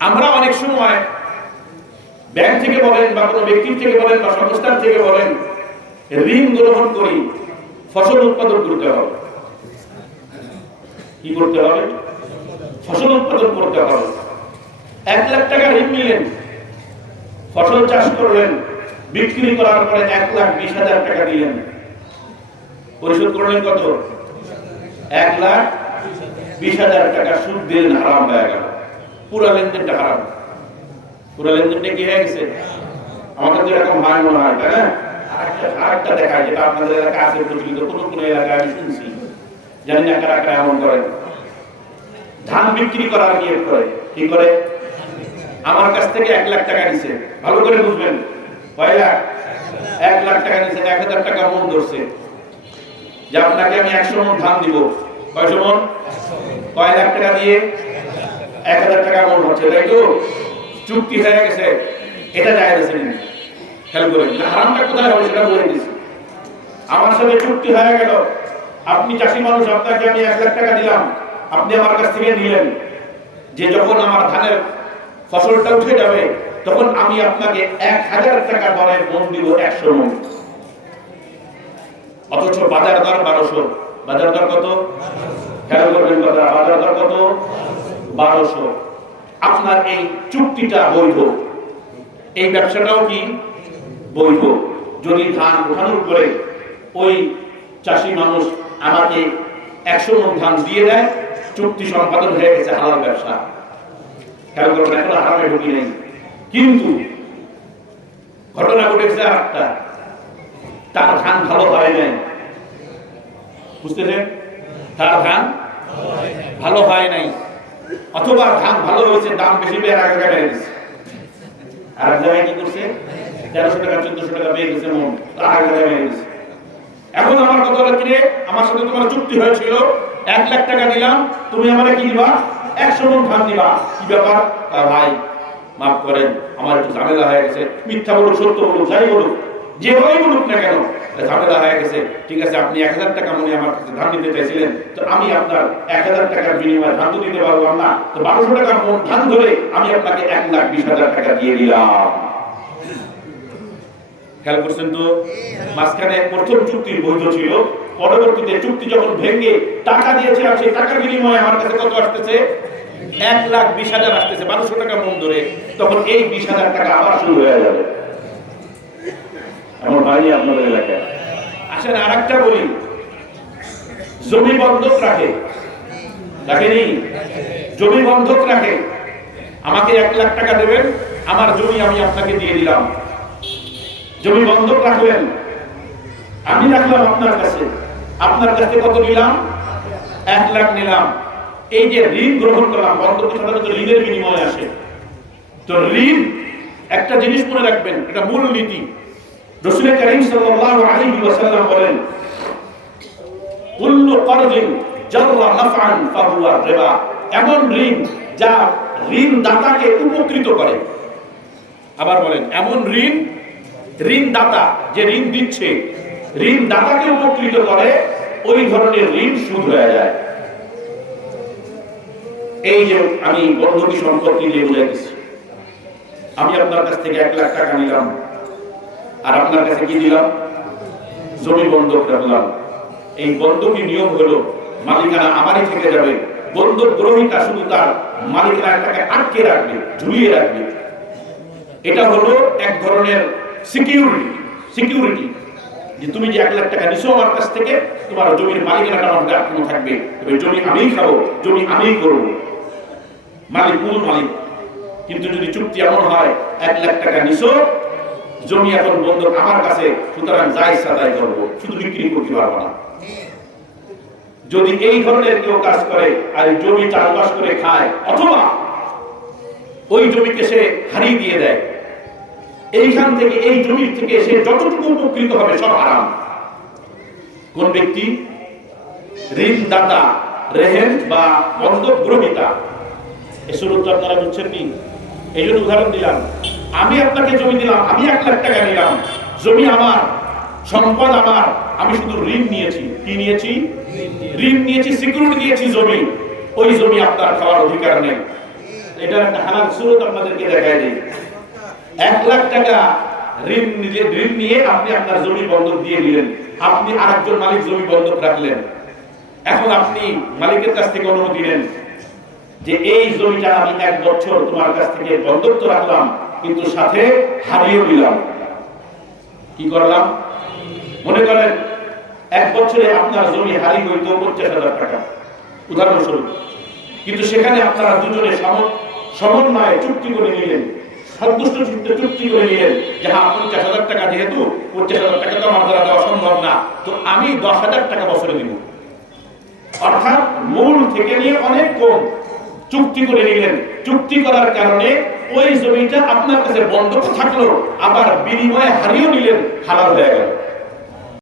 আমরা অনেক সময় ব্যাংক থেকে বলেন বা কোনো ব্যক্তির থেকে বলেন বা সংস্থার থেকে বলেন, ঋণ গ্রহণ করি, ফসল উৎপাদন করতে হবে। কি করতে হবে? ফসল উৎপাদন করতে হবে। এক লাখ টাকা ঋণ নিলেন, ফসল চাষ করলেন, বিক্রি করার পরে এক লাখ বিশ হাজার টাকা দিলেন। পরিশোধ করলেন কত? এক লাখ বিশ হাজার টাকা সুদ দিলেন, হারাম হয়ে গেল। পুরা লেনদেনটা হারাম। পুরা লেনদেনটা কি হয়ে গেছে? আমাদের তো এরকম হয় মনে হয়, তাই না? আরেকটা দেখায় যেটা আপনাদের এলাকায় আছে, প্রচলিত এলাকায় আমি শুনছি। জানি না কারা কারা এমন ধান বিক্রি করার নিয়োগ করে। কি করে? আমার কাছ থেকে এক লাখ টাকা নিছে। ভালো করে বুঝবেন। কয় লাখ? এক লাখ টাকা নিছে, এক হাজার টাকা মন ধরছে। যে আপনাকে আমি একশো মন ধান দিব। কয়শো মন? কয় লাখ টাকা দিয়ে? এক হাজার টাকা হচ্ছে। তাই তো চুক্তি হয়ে গেছে। এটা যায় গেছে খেয়াল হারামটা কোথায় হবে সেটা বলে আমার সাথে চুক্তি হয়ে গেল। আপনি চাষি মানুষ, আপনাকে আমি এক লাখ টাকা দিলাম। আপনি আমার কাছ থেকে নিলেন। যে যখন আমার ধানের ফসলটা উঠে যাবে, তখন আমি আপনাকে এক হাজার টাকা দরের মন দিব একশো মন। অথচ বাজার দর বারোশো। বাজার দর কত? খেয়াল করবেন কথা বাজার দর কত? বারোশো। আপনার এই চুক্তিটা বৈধ। এই ব্যবসাটাও কি বৈধ? যদি ধান উঠানোর পরে ওই চাষি মানুষ আমাকে একশো মন ধান দিয়ে দেয় চুক্তি সম্পাদন হয়ে গেছে হালাল ব্যবসা। খেয়াল এখন হারামে ঢুকি নেই। কিন্তু ঘটনা ঘটেছে একটা তার ধান ভালো হয় নাই। বুঝতেছেন? তার ধান ভালো হয় নাই। অথবা ধান ভালো হয়েছে, দাম বেশি এক জায়গায় বেড়ে গেছে। আর এক কি করছে? তেরোশো টাকা, চোদ্দশো টাকা পেয়ে গেছে মন এক জায়গায় বেড়ে গেছে। এখন আমার কথা কিরে, আমার সাথে তোমার চুক্তি হয়েছিল, এক লাখ টাকা দিলাম, তুমি আমার কি দিবা? একশো মন ধান দিবা। কি ব্যাপার? ভাই, মাফ করেন, আমার একটু ঝামেলা হয়ে গেছে। মিথ্যা বলুক, সত্য বলুক, যাই বলুক, যেভাবেই বলুক না কেন ঝামেলা হয়ে গেছে। ঠিক আছে, আপনি এক হাজার টাকা মনে আমার কাছে ধান চাইছিলেন, তো আমি আপনার এক হাজার টাকার বিনিময়ে ধান তো দিতে না। তো বারোশো টাকার মন ধান ধরে আমি আপনাকে এক লাখ বিশ হাজার টাকা দিয়ে দিলাম। খেয়াল করছেন তো? মাঝখানে প্রথম চুক্তি বৈধ ছিল, পরবর্তীতে চুক্তি যখন ভেঙে টাকা দিয়েছিলাম সেই টাকার বিনিময়ে আমার কাছে কত আসতেছে? এক লাখ বিশ হাজার আসতেছে, বারোশো টাকা মন ধরে। তখন এই বিশ হাজার টাকা আবার শুরু হয়ে যাবে। এমন হয়নি আপনাদের এলাকায়। আসেন আর একটা বলি। জমি বন্ধক রাখে। রাখেনি? জমি বন্ধক রাখে। আমাকে এক লাখ টাকা দেবেন, আমার জমি আমি আপনাকে দিয়ে দিলাম। জমি বন্ধক রাখলেন। আমি রাখলাম আপনার কাছে। আপনার কাছে কত নিলাম? এক লাখ নিলাম। এই যে ঋণ গ্রহণ করলাম, বন্ধক সাধারণত ঋণের বিনিময়ে আসে। তো ঋণ একটা জিনিস মনে রাখবেন, এটা মূল নীতি। রসুল করিম সাল্লাল্লাহু আলাইহি ওয়াসাল্লাম বলেন, কুল্লু কারদিন জাররা নাফআন ফাহুয়া রিবা। এমন ঋণ যা ঋণ দাতাকে উপকৃত করে। আবার বলেন, এমন ঋণ ঋণ দাতা যে ঋণ দিচ্ছে ঋণ দাতাকে উপকৃত করে, ওই ধরনের ঋণ সুদ হয়ে যায়। এই যে আমি বন্ধকি সম্পত্তি যে বুঝাইতেছি। আমি আপনার কাছ থেকে এক লাখ টাকা নিলাম। আর আপনার কাছে কি দিলাম জমি বন্ধক রাখলাম এই নিয়ম হলো, মালিকানা আমারই থেকে যাবে। বন্ধক গ্রহিতা শুধু তার আটকে রাখবে, ঝুলিয়ে রাখবে। এটা হলো এক ধরনের সিকিউরিটি সিকিউরিটি যে তুমি যে এক লাখ টাকা নিছো আমার কাছ থেকে, তোমার জমির মালিকানাটা আমার আটকানো থাকবে। জমি আমিই খাব, জমি আমিই করব। মালিক মূল মালিক, কিন্তু যদি চুক্তি এমন হয়, এক লাখ টাকা নিছো জমি এখন বন্ধক আমার কাছে সুতরাং যাই সাদাই করব, শুধু বিক্রি করতে পারব না। যদি এই ধরনের কেউ কাজ করে আর জমি চাষবাস করে খায়, অথবা ওই জমিকে সে হারিয়ে দিয়ে দেয়, এইখান থেকে, এই জমির থেকে সে যতটুকু উপকৃত হবে সব আরাম কোন ব্যক্তি, ঋণদাতা, রেহেন বা বন্ধক গ্রহিতা এসব উত্তর আপনারা বুঝছেন এই জন্য উদাহরণ দিলাম। আমি আপনাকে জমি দিলাম, আমি এক লাখ টাকা নিলাম। জমি আমার, সম্পদ আমার, আমি শুধু ঋণ নিয়েছি। কি নিয়েছি? ঋণ নিয়েছি সিকিউরিটি দিয়েছি জমি। ওই জমি আপনার খাওয়ার অধিকার নেই। এটার একটা হালাল সুরত আপনাদেরকে দেখায় দিই। এক লাখ টাকা ঋণ নিলে, ঋণ নিয়ে আপনি আপনার জমি বন্ধক দিয়ে দিলেন। আপনি আরেকজন মালিক জমি বন্ধক রাখলেন। এখন আপনি মালিকের কাছ থেকে অনুমতি নেন যে এই জমিটা আমি এক বছর তোমার কাছ থেকে বন্ধক তো রাখলাম কিন্তু সাথে হারিয়েও দিলাম। কি করলাম? মনে করেন, এক বছরে আপনার জমি হারি হইতো পঞ্চাশ হাজার টাকা। উদাহরণস্বরূপ, কিন্তু সেখানে আপনারা দুজনে সমন্বয়ে চুক্তি করে নিলেন, সন্তুষ্ট চিত্তে চুক্তি করে নিলেন যে হ্যাঁ পঞ্চাশ হাজার টাকা যেহেতু পঞ্চাশ হাজার টাকা তো আমার দ্বারা দেওয়া সম্ভব না, তো আমি দশ হাজার টাকা বছরে দিব। অর্থাৎ মূল থেকে নিয়ে অনেক কম। চুক্তি করে নিলেন। চুক্তি করার কারণে ওই জমিটা আপনার কাছে বন্ধক থাকল, আবার বিনিময়ে হারিয়েও নিলেন হারাল হয়ে গেল।